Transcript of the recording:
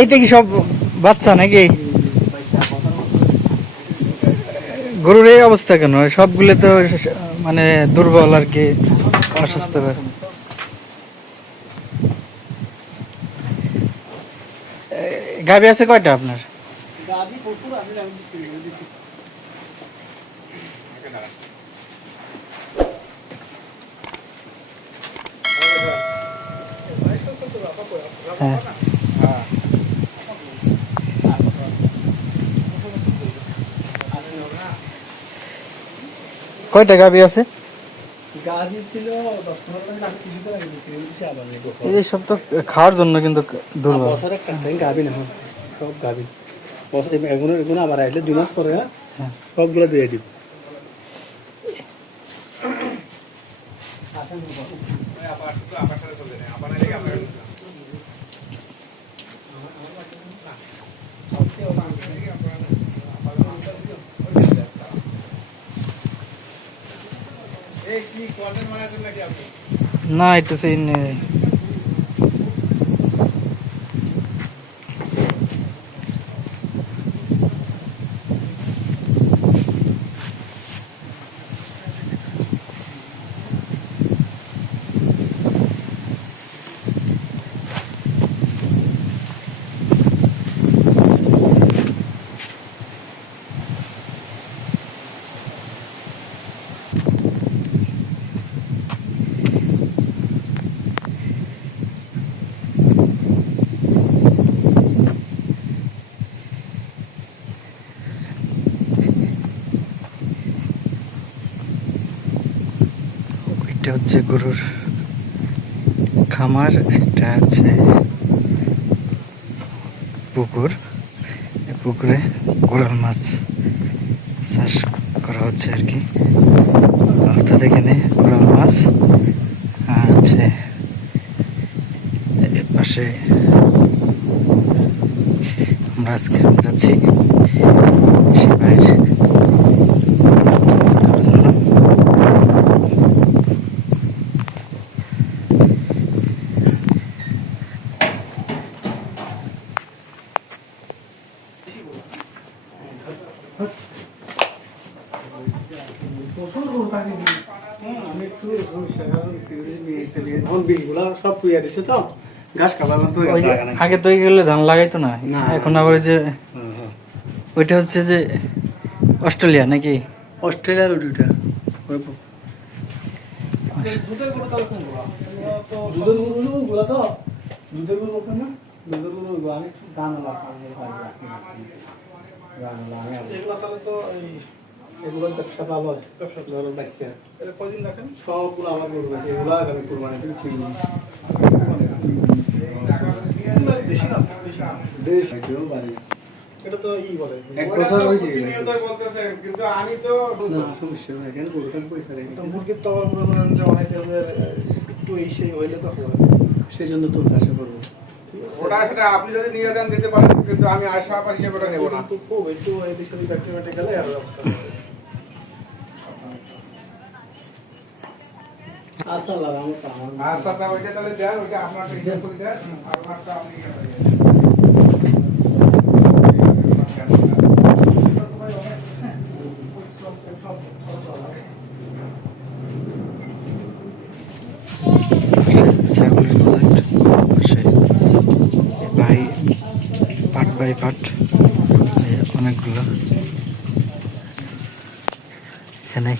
এইটা কি সব বাচ্চা নাকি? গরুর এই অবস্থা কেন? সবগুলো তো মানে দুর্বল আর কি, অস্বাস্থ্যকর। গাভী আছে কয়টা আপনার? কয়টা গাভী আছে গাড়ি ছিল দশ পনেরো টাকা আমি কিছুতে লাগে বিক্রি করছি আবার নেব এই সব তো খাওয়ার জন্য কিন্তু দুর্বল। গাবি না হ্যাঁ, সব গাবি এগুলো এগুলো আবার আসলে দুই মাস পরে হ্যাঁ, হ্যাঁ। সবগুলো দিয়ে দিব। না এটা সেই নেই। এটা হচ্ছে গরুর খামার, এটা হচ্ছে পুকুর। পুকুরে কোরাল মাছ চাষ করা হচ্ছে আর কি। অর্থাৎ এখানে কোরাল মাছ আর হচ্ছে পাশে আমরা আজকে যাচ্ছি সে প্রচুর গরু পাখি আমি একটু এখন বিলগুলা সব পুইয়া দিছে তো ঘাস খাবার আগে তো গেলে ধান লাগাইতো না না। এখন আবার যে। ওইটা হচ্ছে যে অস্ট্রেলিয়া নাকি অস্ট্রেলিয়ার ওইটা ওই দুধের গরু না দুধের গরু আমি গান এগুলো তাহলে তো এই এগুলোর ব্যবসা ভালো হয়। ব্যবসা ধরো বাচ্চা এটা কদিন রাখেন? সবগুলো আমার গরু আছে এগুলো আমি কুরবানি থেকে কিনি। বেশি না? বেশি না। দেশ। কেউ বাড়ি। এটা তো ই বলে। এক বছর হয়েছে। কিন্তু আমি তো না সমস্যা নেই কেন গরুটা পয়সা রেখে তো মুরগির তো আবার মনে করেন যে অনেকে যে একটু এই সেই হইলে তো হবে। সেই জন্য তোর কাছে করব। ওটা সেটা আপনি যদি নিয়ে দিতে পারেন কিন্তু আমি আশা পার হিসেবে ওটা নেব না। তো খুব একটু এদিক সেদিক ব্যাটে ব্যাটে গেলে আর অবস্থা। আচ্ছা লাগা তো আমার আর সাথে ওইটা তাহলে দেন ওইটা আপনার হিসেব করে দেন আপনারটা আপনি ইয়ে করে দেন। ছাগলের প্রজেক্ট পাশে বাই পাট। বাই পাট অনেকগুলো। এখানে